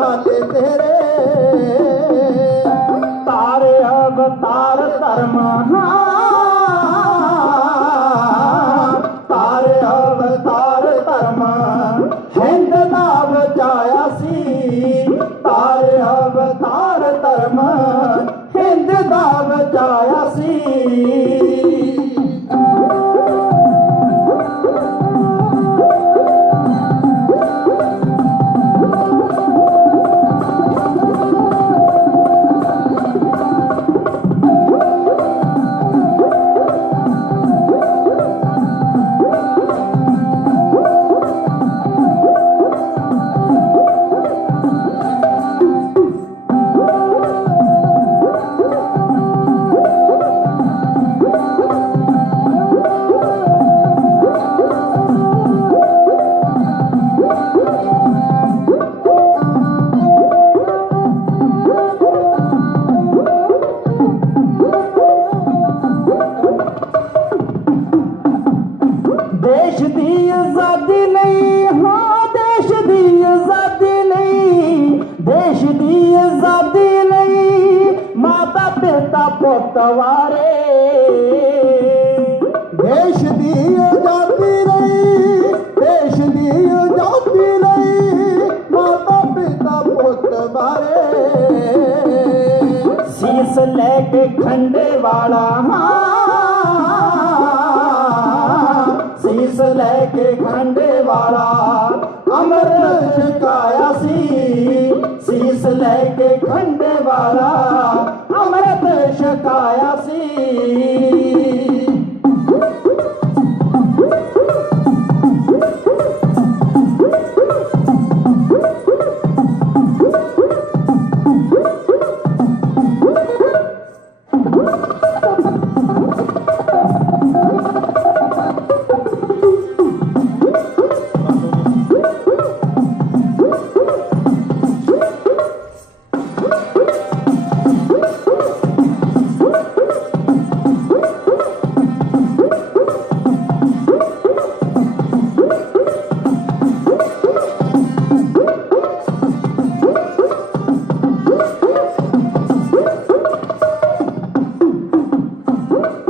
लाले तेरे तारे अवतार धर्म तारे अवतार धर्म हिंद दा बचाया सी तारे अवतार धर्म हिंद दा बचाया सी देश दी आजादी लई हाँ देश दी आजादी लई देश दी आजादी लई माता पिता पुत वारे देश दी आजादी लई देश दी आजादी लई माता पिता पुत बारे शीस लेके खंडे वाला शीस लेके खंडे वाला अमृत छकाया सी शीस लेके खंडे वाला अमृत छकाया सी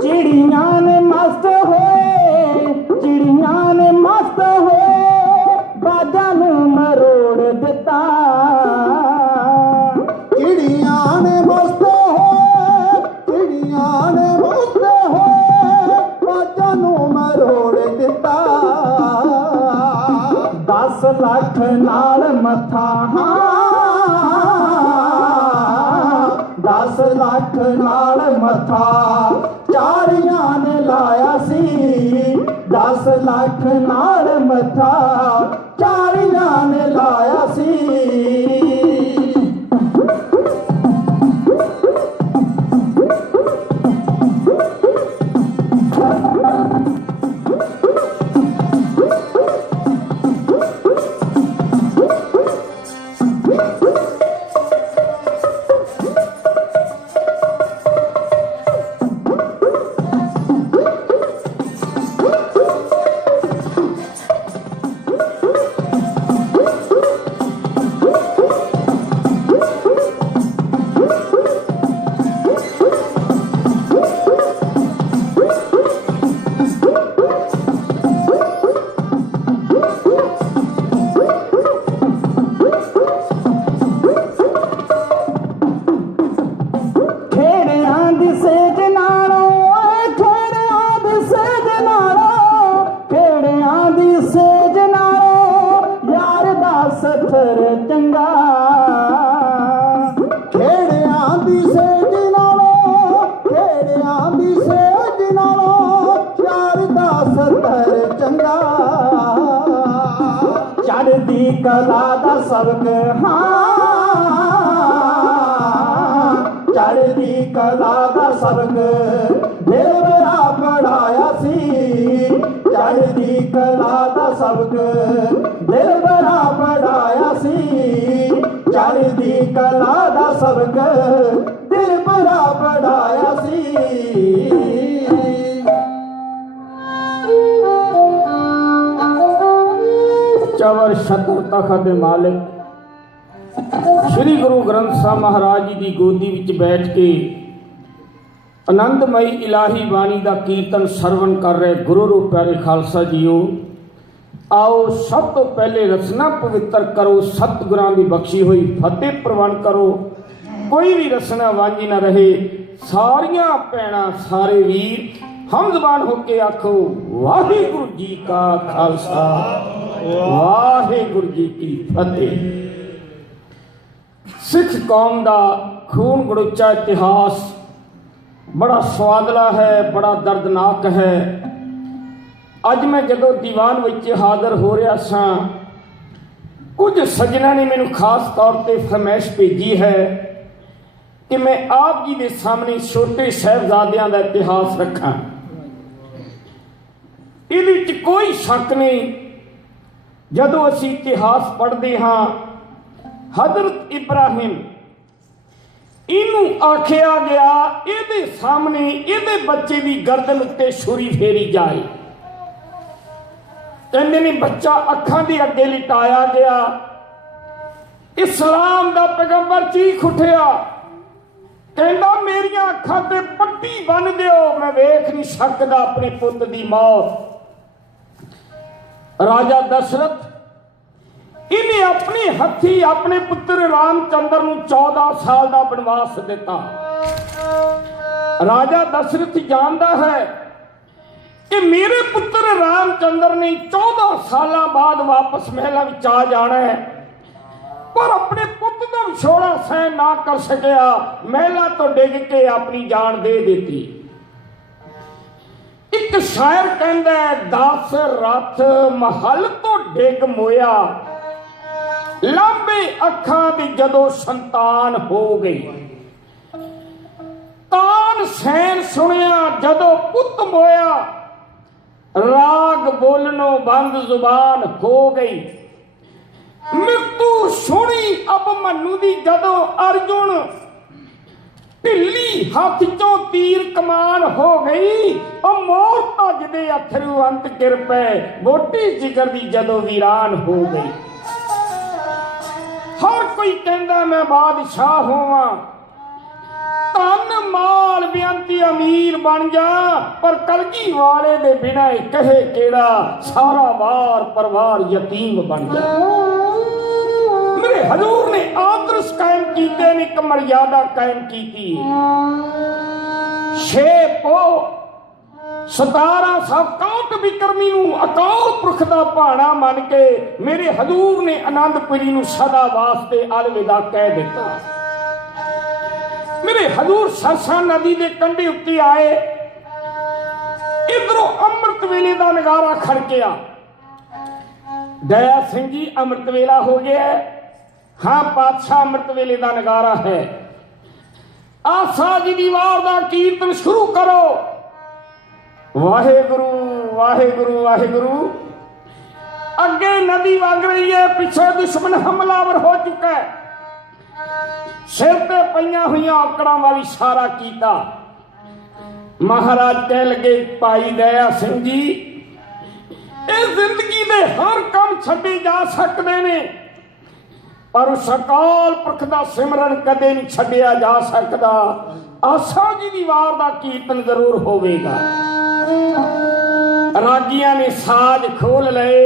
चिड़ियां ने मस्त होए चिड़ियां ने मस्त होए बाजा नू मरोड़ दिता चिड़ियां ने मस्त होए चिड़ियां ने मस्त होए बाजा नू मरोड़ दिता 10 लाख नाल मथा 10 लाख नाल मथा चारियां ने लाया सी 10 लाख नाल मथा चारियां ने लाया सी सफर चंगा खेड़ियां दी सेज नालों खेड़ियां दी सेज नालों यार दा सफर चंगा चढ़दी कला दा सबक चढ़दी कला दा सबक दिल बड़ा पढ़ाया सी चढ़दी कला दा सबक दिल बड़ा पढ़ाया सी चढ़दी कला दा सबक दिल बड़ा पढ़ाया सी चवर शतर तखत मालिक श्री गुरु ग्रंथ साहब महाराज जी की गोदी विच बैठ के आनंदमई इलाही बाणी का कीर्तन सरवण कर रहे गुरु रूप प्यारे खालसा जीओ। आओ सब तो पहले रचना पवित्र करो, सतगुरां की बख्शी हुई फतेह प्रवान करो। कोई भी रचना वांझी ना रहे। सारियां भैणां सारे वीर हम जबान होके आखो वाहिगुरु जी का खालसा वाहिगुरु जी की फतेह। सिख कौम का खून गड़ोचा इतिहास बड़ा स्वादला है, बड़ा दर्दनाक है। अज मैं जदों दीवान विच हाज़र हो रहा सा, कुछ सज्जना ने मैनू खास तौर पर फरमाइश भेजी है कि मैं आप जी के सामने छोटे साहिबजादियां का इतिहास रखा। इहदे कोई शक नहीं, जदों असीं इतिहास पढ़ते हाँ, हजरत इब्राहिम इनू आखिया गया इहदे सामने इहदे बच्चे की गर्दन उत्ते छुरी फेरी जाए। कहते ने बच्चा अखां दे अगे लिटाया गया। इस्लाम का पैगंबर चीख उठिया, कहंदा मेरियां अखां ते पट्टी बन दिओ, मैं वेख नहीं सकदा अपने पुत की मौत। राजा दशरथ इन्हें अपने हथी अपने पुत्र रामचंद्र नूं 14 साल का बनवास दिता। राजा दशरथ जानता है कि मेरे पुत्र रामचंद्र ने 14 साल बाद वापस महलों में आ जाना है, पर अपने पुत्र का विछोड़ा सहन ना कर सकिया, महलों तो डिग के अपनी जान दे दी। एक शायर कहता है 10 रथ महल तो डिग मोया, लांबे अखां दी जदों संतान हो गई। तान सैन सुनिया जदों पुत मोया, राग बोलनो बंद जुबान हो गई। मृत्यु सुनी अब मनु दी जदों अर्जुन, ढिली हाथ चों तीर कमान हो गई। और मोर भजदे अथरू अंत गिर पे, बोटी जिगर दी जदों वीरान हो गई। हर कोई कहता मैं बादशाह होवां, धन माल बेअंती अमीर बन जा, पर कलगी वाले दे बिना कहे केड़ा, सारा वार परवार यतीम बन जा। मेरे हजूर ने आदर्श कायम कीते ने, एक मर्यादा कायम की। 6 पो 1761 बिक्रमी नूं अकाल पुरख दा भाणा मन के मेरे हजूर ने आनंदपुरी नूं सदा वास्ते अलविदा कह दिता। मेरे हजूर सरसा नदी के कंढे उत्ते आए। इधरों अमृत वेले का नगारा खड़किया। दया सिंह जी अमृत वेला हो गया। हाँ पातशाह अमृत वेले का नगारा है। आसा जी दी वार दा कीर्तन शुरू करो। वाहेगुरु वाहेगुरु वाहेगुरु। अगे नदी वग रही है, पिछे दुश्मन हमलावर हो चुका है। सिर ते पईयां हुईयां औकड़ां वाली इशारा कीता। महाराज कह लगे भाई दया सिंह जी, इस जिंदगी दे हर काम छड्डे जा सकते ने, पर उस अकाल पुरख दा सिमरन कदे नहीं छड्डिया जा सकता। आसा जी दी वार दा कीर्तन जरूर होवेगा। रागियां ने साज खोल लए।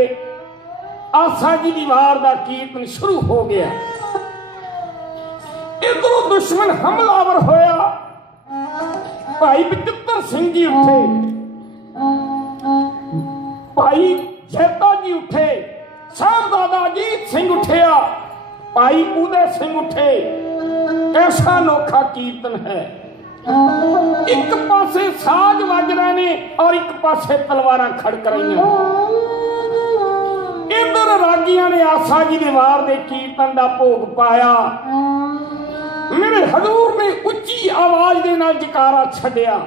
आसा जी दी वार दा कीर्तन शुरू हो गया। इधरों दुश्मन हमलावर होया। भाई बचित्र सिंह जी उठे, भाई जैता जी उठे, साहबजादा अजीत सिंह उठिया, भाई उदय सिंह उठे। कैसा अनोखा कीर्तन है। एक पासे साज वज रहे ने और एक पासे तलवारां खड़क रही। इधर रागियां ने आसा जी दे वार दे कीर्तन का भोग पाया। मेरे हजूर ने उच्ची आवाज दे नाल जकारा छड्डिया।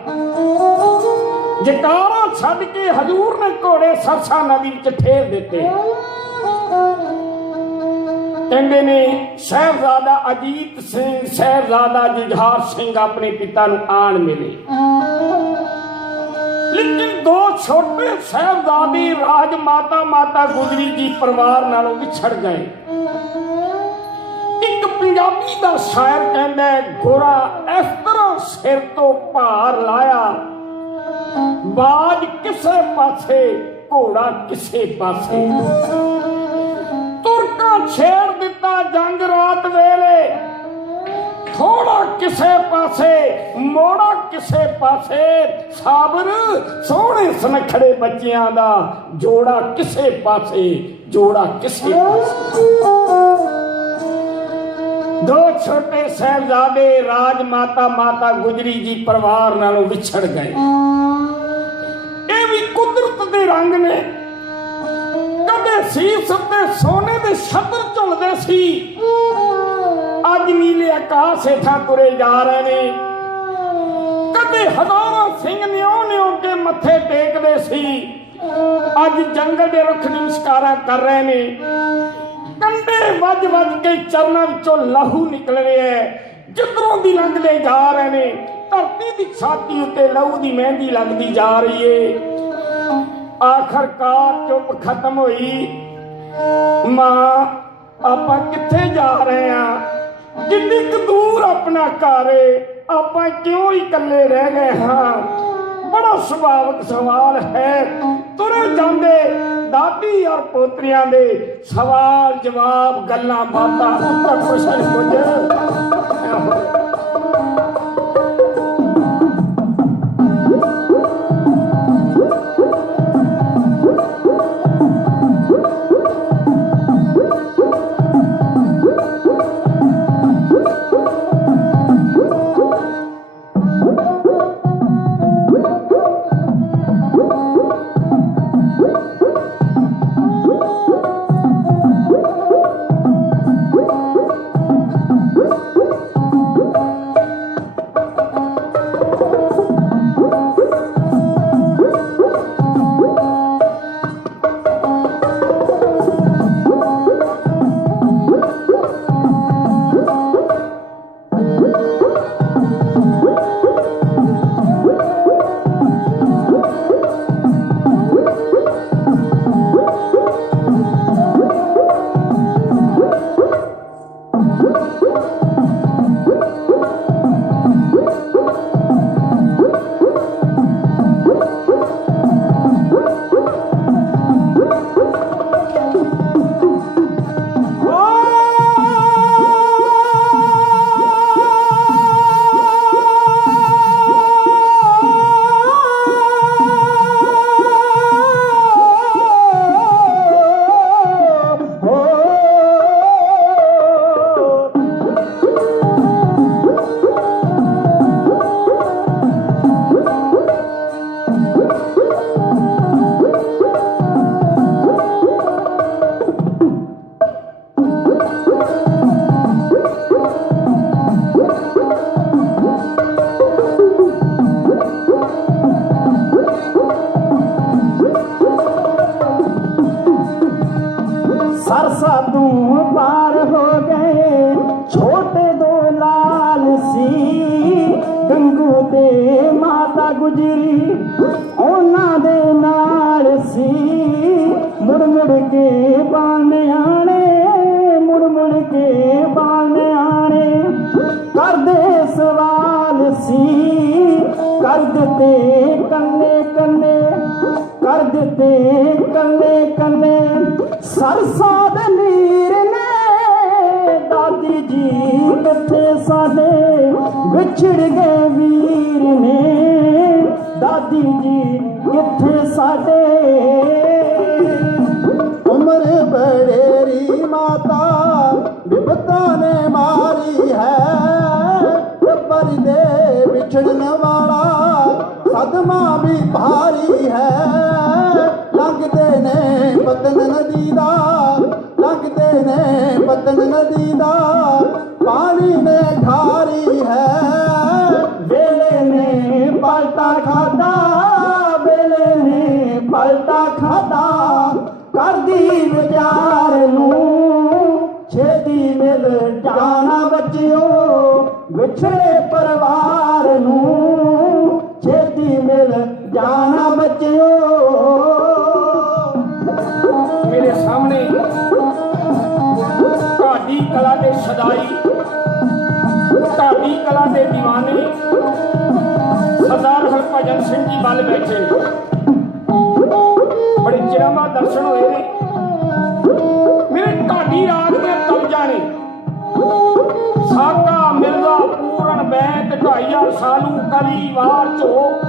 जकारा छड्ड के हजूर ने घोड़े सरसा नदी विच ठेर दिते। कहते ने साहबजादा अजीत सिंह, साहबजादा जुझार सिंह अपने पिता नूं आण मिले। लेकिन 2 छोटे साहबजादे राजमाता माता गुजरी जी परिवार नालों विछड़ गए। एक ਪੰਜਾਬੀ ਦਾ ਸ਼ਾਇਰ ਕਹਿੰਦਾ ਹੈ, ਗੋਰਾ ਇਸ ਤਰ੍ਹਾਂ ਸਿਰ ਤੋਂ ਭਾਰ ਲਾਇਆ, ਬਾਜ ਕਿਸੇ ਪਾਸੇ ਘੋੜਾ ਕਿਸੇ ਪਾਸੇ, ਤੁਰਕਾਂ ਛੇੜ ਦਿੱਤਾ ਜੰਗ ਰਾਤ ਵੇਲੇ, ਥੋੜਾ ਕਿਸੇ ਪਾਸੇ ਮੋੜਾ ਕਿਸੇ ਪਾਸੇ, ਸਾਬਰ ਸੋਹਣੇ ਸੁਨੱਖੜੇ ਬੱਚਿਆਂ ਦਾ ਜੋੜਾ ਕਿਸੇ ਪਾਸੇ, ਜੋੜਾ ਕਿਸੇ ਪਾਸੇ। ਦੋ ਛੋਟੇ ਸਾਹਿਬਜ਼ਾਦੇ ਰਾਜ ਮਾਤਾ ਮਾਤਾ ਗੁਜਰੀ ਜੀ ਪਰਿਵਾਰ ਨਾਲੋਂ ਵਿਛੜ ਗਏ। ਇਹ ਵੀ ਕੁਦਰਤ ਦੇ ਰੰਗ ਨੇ। ਕਦੇ ਸੀਸ ਉੱਤੇ ਸੋਨੇ ਦੇ ਛੱਤਰ ਝੁਲਦੇ ਸੀ, ਅੱਜ ਨੀਲੇ ਆਕਾਸ਼ ਹੇਠਾਂ ਤੁਰੇ ਜਾ ਰਹੇ ਨੇ। ਕਦੇ ਹਜ਼ਾਰਾਂ ਸਿੰਘ ਨਿਉ ਨਿਉ ਕੇ ਮੱਥੇ ਟੇਕਦੇ ਸੀ, ਅੱਜ ਜੰਗਲ ਦੇ ਰੁੱਖ ਨਮਸਕਾਰਾਂ ਕਰ ਰਹੇ ਨੇ। ਕੰਡੇ ਵੱਜ ਵੱਜ ਕੇ ਚਰਨਾਂ ਵਿੱਚੋਂ ਲਹੂ ਨਿਕਲ ਰਿਹਾ ਹੈ, ਜਿੱਧਰੋਂ ਦੀ ਲੰਘਦੇ ਜਾ ਰਹੇ ਨੇ। ਧਰਤੀ ਦੀ ਛਾਤੀ ਉੱਤੇ ਲਹੂ ਦੀ ਮਹਿੰਦੀ ਲੱਗਦੀ ਜਾ ਰਹੀ ਏ। ਆਖਰਕਾਰ ਚੁੱਪ ਖਤਮ ਹੋਈ। ਮਾਂ, ਆਪਾਂ ਕਿੱਥੇ ਜਾ ਰਹੇ ਆ? ਕਿੰਨੀ ਕੁ ਦੂਰ ਆਪਣਾ ਘਰ ਏ, ਆਪਾਂ ਕਿਉਂ ਹੀ ਇਕੱਲੇ ਰਹਿ ਗਏ ਹਾਂ? ਬੜਾ ਸੁਭਾਵਿਕ ਸਵਾਲ ਹੈ। ਤੁਰੇ ਜਾਂਦੇ ਦਾਦੀ ਔਰ ਪੋਤਰੀਆਂ ਦੇ ਸਵਾਲ ਜਵਾਬ ਗੱਲਾਂ ਬਾਤਾਂ ਉੱਤਰ ਪ੍ਰਸ਼ਨ ਕੁਝ। सरसा तू पार हो गए, छोटे दो लाल सी, गंगू दे माता गुजरी उन्हां दे नाल सी। मुड़ मुड़ के बाने आने, मुड़ मुड़ के बाने आने, कर दे सवाल सी, कर दिते कन्ने कन्ने, कर दिते कन्ने कन्ने। सरसा दे नीर ने दादी जी किथे साडे, विछड़ गए वीर ने दादी जी किथे साडे। उम्र बड़ेरी माता विपता ने मारी है, टब्बर दे बिछड़न वाला सदमा भी भारी है। लंघदे ने पतन नदी दा, लंघदे ने पतन नदी दा, पानी में खारी है। बेले ने पलटा खादा, बेले ने पलटा खादा, कर दी विचार नू छेती मिल जाना बच्चियों, विछड़े परिवार नू छेती मिल जाना बच्चियों। मेरे सामने ढाडी कला के सदाई ਦੇ ਦੀਵਾਨੇ ਸਰਦਾਰ ਹਰਭਜਨ ਸਿੰਘ ਜੀ ਵੱਲ ਬੈਠੇ ਬੜੇ ਚਿਰਾਂ ਬਾਅਦ ਦਰਸ਼ਨ ਹੋਏ ਨੇ। ਮੇਰੇ ਢਾਡੀ ਰਾਗ ਦੇ ਕਬਜ਼ਾਂ ਨੇ ਸਾਕਾ ਮਿਰਜ਼ਾ ਪੂਰਨ ਬੈਂਤ ਢਾਈਆ ਸਾਲੂ ਕਲੀ ਵਾਰ ਝੋਕ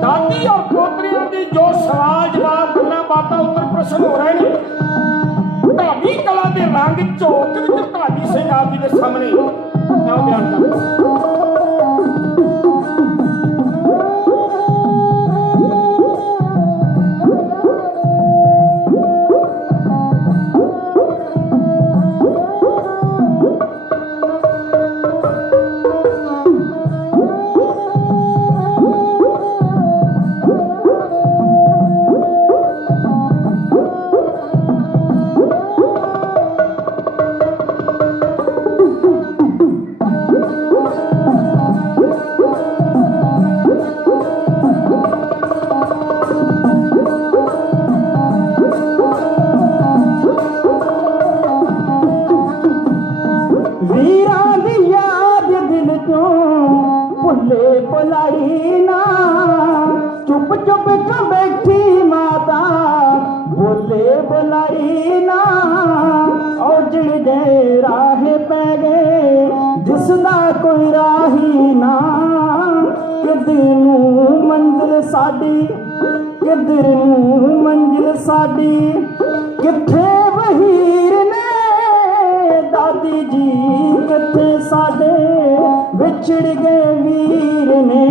ਦਾਦੀ ਔਰ ਪੋਤਰਿਆਂ ਦੀ ਜੋ ਸਵਾਲ ਜਵਾਬ ਗੱਲਾਂ ਬਾਤਾਂ ਉੱਪਰ ਪ੍ਰਸ਼ਨ ਹੋ ਰਹੇ ਨੇ। ਢਾਡੀ ਕਲਾ ਦੇ ਰੰਗ ਝੋਕ ਵਿੱਚ ਢਾਡੀ ਸਿੰਘ ਆਪ ਜੀ ਦੇ ਸਾਹਮਣੇ ਮੈਂ ਬਿਆਨ ਕਰਦਾ। ਭੁੱਲੇ ਭੁਲਾਈ ਨਾ ਚੁੱਪ ਚੁੱਪ ਕੇ ਬੈਠੀ ਮਾਤਾ ਭੁੱਲੇ ਭੁਲਾਈ ਨਾ ਔਜੜ ਦੇ ਰਾਹ ਪੈ ਗਏ ਜਿਸ ਦਾ ਕੋਈ ਰਾਹੀ ਨਾ। ਕਿੱਧਰ ਨੂੰ ਮੰਜ਼ਿਲ ਸਾਡੀ ਕਿੱਧਰ ਨੂੰ ਮੰਜ਼ਿਲ ਸਾਡੀ ਕਿੱਥੇ ਵਹੀਰ ਨੇ ਦਾਦੀ ਜੀ ਕਿੱਥੇ ਸਾਡੇ ਵਿਛੜ ਗਏ ਵੀਰ ਨੇ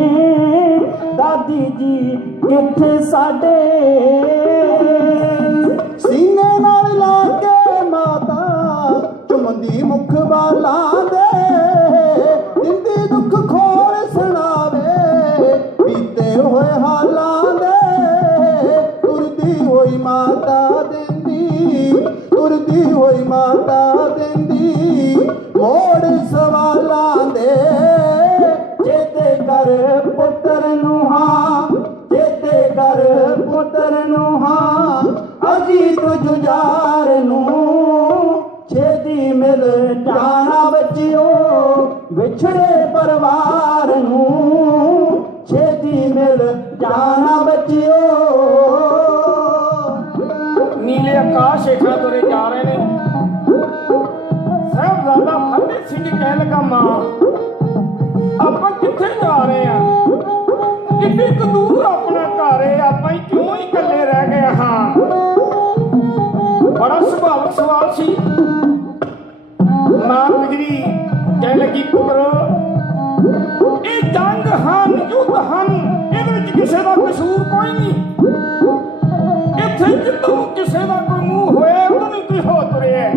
ਦਾਦੀ ਜੀ ਕਿੱਥੇ ਸਾਡੇ। ਸੀਨੇ ਨਾਲ ਲਾ ਕੇ ਮਾਤਾ ਚੁੰਮਦੀ ਮੁਖ ਵਾਲਾਂ ਦੇ ਦਿੰਦੀ ਦੁੱਖ ਖੋਲ ਸੁਣਾਵੇ ਬੀਤੇ ਹੋਏ ਹਾਲਾਂ ਦੇ ਤੁਰਦੀ ਹੋਈ ਮਾਤਾ ਤੁਰਦੀ ਹੋਈ ਮਾਤਾ ਦਿੰਦੀ ਮੋੜ ਸਵਾਲਾਂ ਦੇ। ਚੇਤੇ ਕਰ ਪੁੱਤਰ ਨੂੰ ਹਾਂ ਚੇਤੇ ਕਰ ਪੁੱਤਰ ਨੂੰ ਹਾਂ ਅਜੀ ਤੂੰ ਜੁਝਾਰ ਨੂੰ ਛੇਤੀ ਮਿਲ ਜਾਣਾ ਬੱਚਿਓ ਵਿਛੜੇ ਪਰਿਵਾਰ ਨੂੰ ਛੇਤੀ ਮਿਲ ਜਾਣਾ ਬੱਚਿਓ। ਨੀਲੇ ਆਕਾਸ਼ ਹੇਠਾਂ ਤੁਰੇ ਜਾ ਰਹੇ ਨੇ। ਸਾਹਿਬਜ਼ਾਦਾ ਫਤਿਹ ਸਿੰਘ ਕਹਿਣ ਲੱਗਾ ਮਾਂ ਆਪਾਂ ਕਿੱਥੇ ਜਾ ਰਹੇ ਆ ਕਿੰਨੀ ਕੁ ਦੂਰ ਆਪਣਾ ਘਰ ਹੈ ਆਪਾਂ ਹੀ ਕਿਉਂ ਹੀ ਇਕੱਲੇ ਰਹਿ ਗਏ ਹਾਂ। ਬੜਾ ਸੁਭਾਵਿਕ ਸਵਾਲ ਸੀ। ਮਾਂ ਗੁਜਰੀ ਕਹਿਣ ਲੱਗੀ ਪੁੱਤਰ ਇਹ ਜੰਗ ਹਨ ਯੁੱਧ ਹਨ ਇਹਦੇ ਵਿੱਚ ਕਿਸੇ ਦਾ ਕਸੂਰ ਕੋਈ ਨਹੀਂ। ਇੱਥੇ ਜਿੱਦੋਂ ਕਿਸੇ ਦਾ ਕੋਈ ਮੂੰਹ ਹੋਇਆ ਉਹਨੂੰ ਨਹੀਂ ਕੋਈ ਹੋ ਤੁਰਿਆ।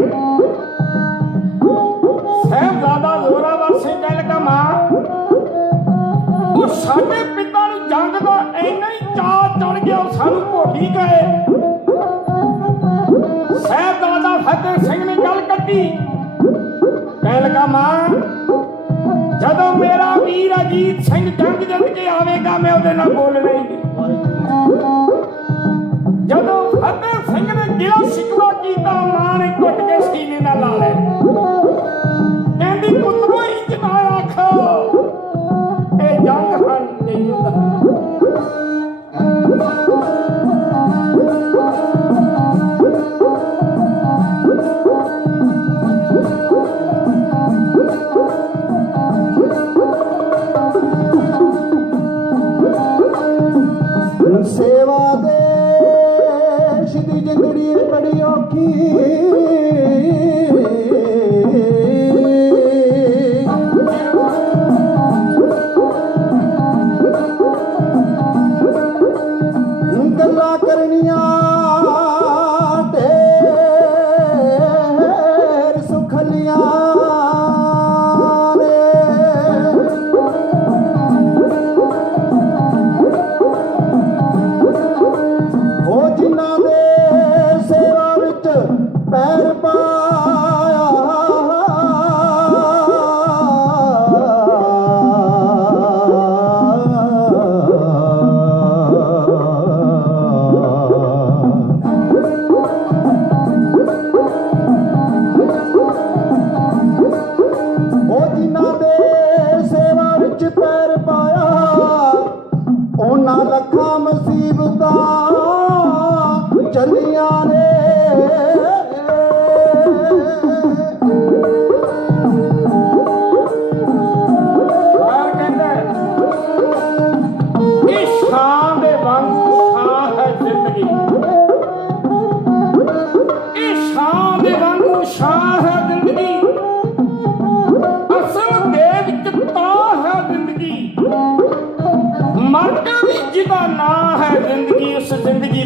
ਸਾਹਿਬਜ਼ਾਦਾ ਜ਼ੋਰਾਵਰ ਸਿੰਘ ਕਹਿਣ ਲੱਗਾ ਮਾਂ ਉਹ ਸਾਡੇ ਪਿਤਾ ਨੂੰ ਜੰਗ ਦਾ ਇੰਨਾ ਹੀ ਚਾਅ ਚੜ ਗਿਆ ਉਹ ਸਾਨੂੰ ਭੁੱਲ ਹੀ ਗਏ। ਸਾਹਿਬਜ਼ਾਦਾ ਫਤਿਹ ਸਿੰਘ ਨੇ ਗੱਲ ਕੱਢੀ ਕਹਿਣ ਲੱਗਾ ਮਾਂ ਜਦੋਂ ਮੇਰਾ ਵੀਰ ਅਜੀਤ ਸਿੰਘ ਜੰਗ ਜਿੱਤ ਕੇ ਆਵੇਗਾ ਮੈਂ ਉਹਦੇ ਨਾਲ ਬੋਲਣਾ ਹੀ ਨਹੀਂ। ਜਦੋਂ ਫਤਿਹ ਸਿੰਘ ਨੇ ਗਿਲਾ ਸ਼ਿਕਵਾ ਕੀਤਾ ਮਾਂ ਨੇ ਘੁੱਟ ਕੇ ਸੀਨੇ ਨਾਲ ਲਾ ਲਿਆ ਕਹਿੰਦੀ ਪੁੱਤਰੋ ਇੰਜ ਨਾ ਆਖੋ ਇਹ ਜੰਗ ਹਨ ਤੇ ਯੁੱਧ ਹਨ। ਸੇਵਾ ਦੇਸ਼ ਦੀ ਜ਼ਿੰਦੜੀ ਬੜੀ ਔਖੀ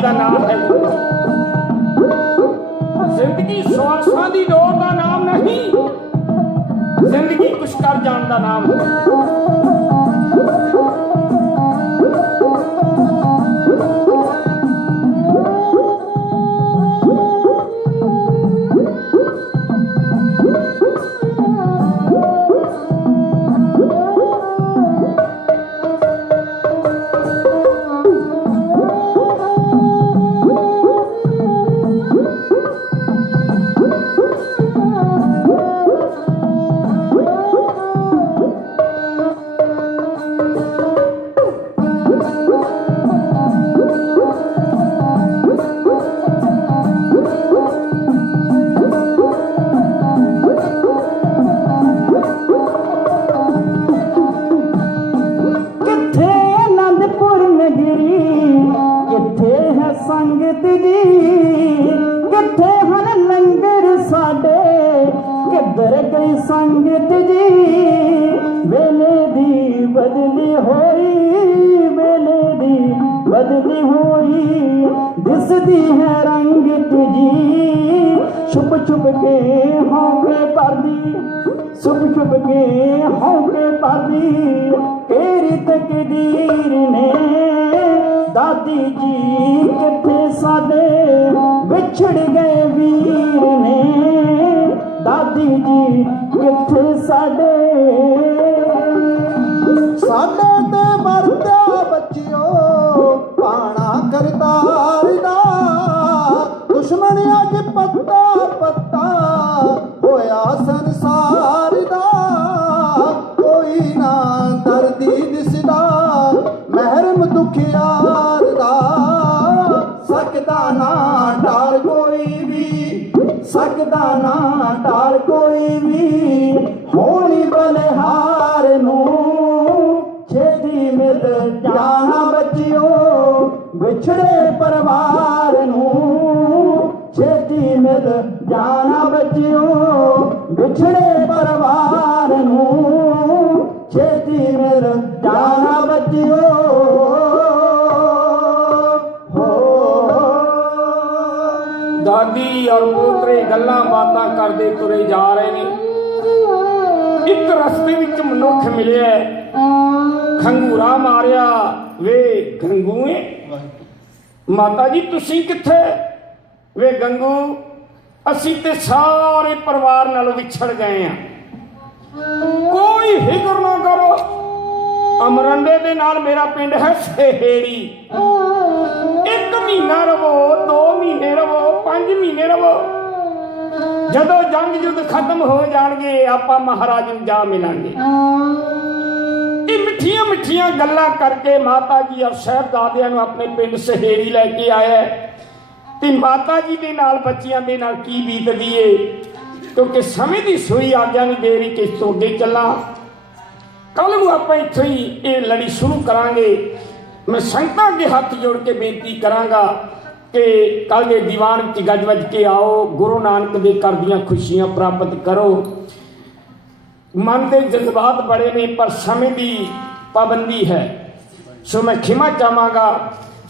ਦਾ ਨਾਮ ਹੈ। ਜ਼ਿੰਦਗੀ ਸਵਾਸਾਂ ਦੀ ਡੋਰ ਦਾ ਨਾਮ ਨਹੀਂ, ਜ਼ਿੰਦਗੀ ਕੁਛ ਕਰ ਜਾਣ ਦਾ ਨਾਮ ਹੈ। संगत जी किथे हन लंगर साडे, किधर गई संगत जी। वेले दी बदली होई, वेले दी बदली होई, दिसदी है रंगत जी। छुप छुप के होंके पादी, छुप छुप के होंके पादी, तेरी तकदीर ने दादी जी किथे साडे बिछड़ गए वीर ने। दादी जी किथे साडे साडे ते मरदा बच्चियो पाना करतार दा। दुश्मन अज पत्ता पत्ता होया संसार दा। कोई ना दर्दी दिसदा महरम दुखियार दा। सकदा ना टाल कोई भी, सकदा ना टाल कोई भी, होनी बलिहार नूं छेती मिल जाना बच्चियो। बिछड़े परिवार नूं छेती मिल जाना बच्चियो। बिछड़े परिवार नूं छेती मिल जाना बच्चियो। दादी और पोतरे गल्लां बातां करदे तुरे जा रहे ने। एक रस्ते विच मनुख मिलिया, खंगूरा मारिया, वे गंगूए माता जी तुसी किथे? वे गंगू असी ते सारे परिवार नालों विछड़ गए हैं, कोई फिक्र ना करो। अमरंडे दे नाल मेरा पिंड है सहेड़ी। 1 महीना रवो, 2 महीने रवो, 5 महीने रवो, जदों जंग युद्ध खत्म हो जाणगे आपां महाराज नूं जा मिलांगे। ये मिठियां मिठियां गल्लां करके माता जी और साहिबजादियां नूं अपने पिंड सहेड़ी लैके आया। ते माता जी दे नाल बच्चियां दे नाल की बीतदी है, क्योंकि समय की सूई आग्या नहीं दे रही कि इस तो अगे चला। कल नूं आपां इत्थों ही ये लड़ी शुरू करांगे। मैं संगतां अगे हाथ जोड़ के बेनती करांगा कि कल के दीवान विच गज वज के आओ, गुरु नानक दे घर दीआं खुशियां प्राप्त करो। मन के जज्बात बड़े ने पर समय की पाबंदी है, सो मैं खिमा चाहांगा।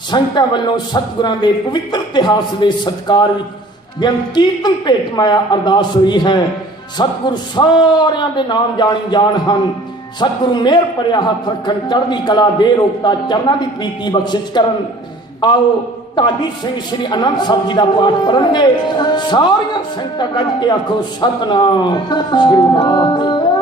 संगतां वल्लों सतगुरां दे पवित्र इतिहास के सत्कार विच बेअंत कीर्तन भेट माया अरदास हुई है। सतगुरु सारियां दे नाम जानी जान हन। सतगुरु मेहर भरिया हथ रखन, चढ़दी कला दे रोकता चरनां दी प्रीति बख्शिश करन। आओ ढाडी सिंह श्री आनंद साहब जी का पाठ करनगे। सारियां संगतां गज के आखो सतनाम श्री वाहिगुरू।